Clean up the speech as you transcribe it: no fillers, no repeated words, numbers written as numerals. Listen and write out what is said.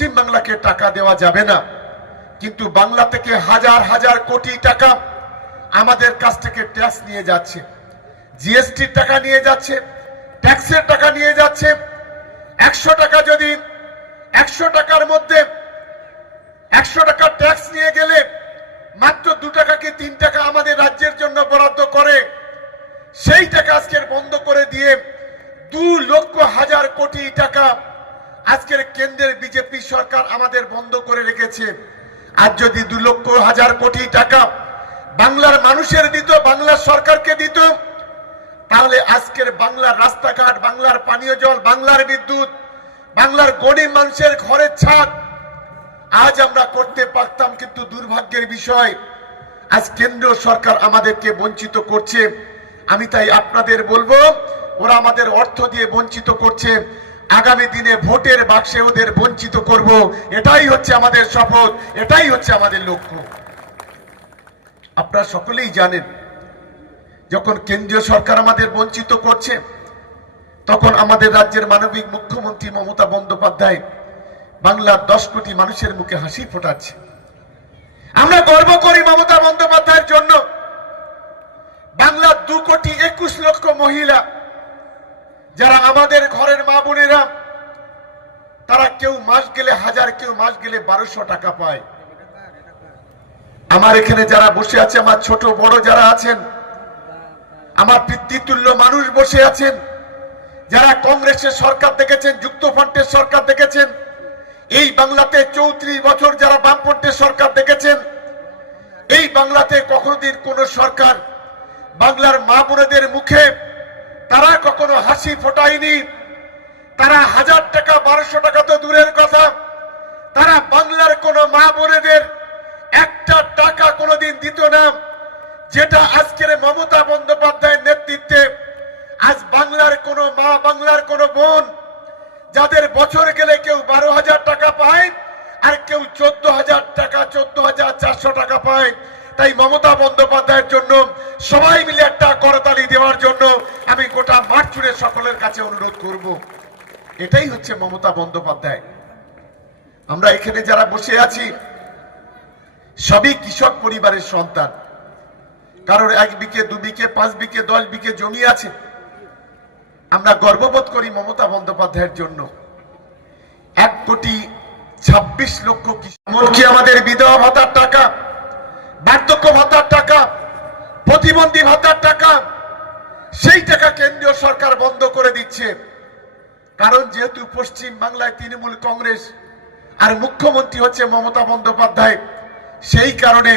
পশ্চিম বাংলাকে টাকা দেওয়া যাবে না, কিন্তু বাংলা থেকে হাজার হাজার কোটি টাকা আমাদের কাছ থেকে ট্যাক্স নিয়ে যাচ্ছে, জিএসটির টাকা নিয়ে যাচ্ছে, ট্যাক্সের টাকা নিয়ে যাচ্ছে। 100 টাকা যদি 100 টাকার মধ্যে 100 টাকা ট্যাক্স নিয়ে গেলে মাত্র 2 টাকা কি 3 টাকা আমাদের রাজ্যের জন্য বরাদ্দ করে, সেই টাকা আজকের বন্ধ করে দিয়ে 2 লক্ষ হাজার কোটি টাকা আজকের কেন্দ্রের বিজেপি সরকার আমাদের বন্ধ করে রেখেছে। আর যদি 2 লক্ষ হাজার কোটি টাকা বাংলার মানুষের দিত, বাংলার সরকারকে দিত, তাহলে আজকের বাংলার রাস্তাঘাট, বাংলার পানীয় জল, বাংলার বিদ্যুৎ, বাংলার গরিব মানুষের ঘরের ছাদ আজ আমরা করতে পারতাম। কিন্তু দুর্ভাগ্যের বিষয়, আজ কেন্দ্রীয় সরকার আমাদেরকে বঞ্চিত করছে। আমি তাই আপনাদের বলবো, ওরা আমাদের অর্থ দিয়ে বঞ্চিত করছে, আগামী দিনে ভোটের বাক্সে ওদের বঞ্চিত করব। এটাই হচ্ছে আমাদের শপথ, এটাই হচ্ছে আমাদের লক্ষ্য। আপনারা সকলেই জানেন, যখন কেন্দ্রীয় সরকার আমাদের বঞ্চিত করছে, তখন আমাদের রাজ্যের মানবিক মুখ্যমন্ত্রী মমতা বন্দ্যোপাধ্যায় বাংলার 10 কোটি মানুষের মুখে হাসি ফোটাচ্ছে। আমরা গর্ব করি মমতা বন্দ্যোপাধ্যায়ের জন্য। বাংলার 2 কোটি 21 লক্ষ মহিলা যারা আমাদের ঘরের মা বোনেরা, তারা কেউ মাস গেলে 1000, কেউ মাস গেলে 1200 টাকা পায়। আমার এখানে যারা বসে আছে, আমার ছোট বড় যারা আছেন, আমার পিতৃতুল্য মানুষ বসে আছেন, যারা কংগ্রেসের সরকার দেখেছেন, যুক্তফ্রন্টের সরকার দেখেছেন, এই বাংলাতে 34 বছর যারা বামপন্থের সরকার দেখেছেন, এই বাংলাতে কখনোদিন কোন সরকার বাংলার মা বোনেদের মুখে তারা কখনো হাসি ফোটায়নি। তারা 1000 টাকা 1200 টাকা তো দূরের কথা, তারা বাংলার কোন মা বোনেদের একটা টাকা কোনোদিন দিত না। যেটা আজকের মমতা বন্দ্যোপাধ্যায়ের নেতৃত্বে আজ বাংলার কোন মা, বাংলার কোন বোন, যাদের বছর গেলে কেউ 12,000 টাকা পায় আর কেউ 14,000 টাকা, 14,400 টাকা পায়। তাই মমতা বন্দ্যোপাধ্যায়ের জন্য সবাই মিলে একটা করতালি দেওয়ার জন্য আমি গোটা মাঠ জুড়ে সকলের কাছে অনুরোধ করব। এটাই হচ্ছে মমতা বন্দ্যোপাধ্যায়। আমরা এখানে যারা বসে আছি সবই কৃষক পরিবারের সন্তান। কারোর 1 বিঘে, 2 বিঘে, 5 বিঘে, 10 বিঘে জমি আছে। আমরা গর্ববোধ করি মমতা বন্দ্যোপাধ্যায়ের জন্য। 1 কোটি 26 লক্ষ এমনকি আমাদের বিধবা ভাতার টাকা, বার্ধক্য ভাতার টাকা, প্রতিবন্ধী ভাতার টাকা, সেই টাকা কেন্দ্রীয় সরকার বন্ধ করে দিচ্ছে। কারণ যেহেতু পশ্চিম বাংলায় তৃণমূল কংগ্রেস আর মুখ্যমন্ত্রী হচ্ছে মমতা বন্দ্যোপাধ্যায়, সেই কারণে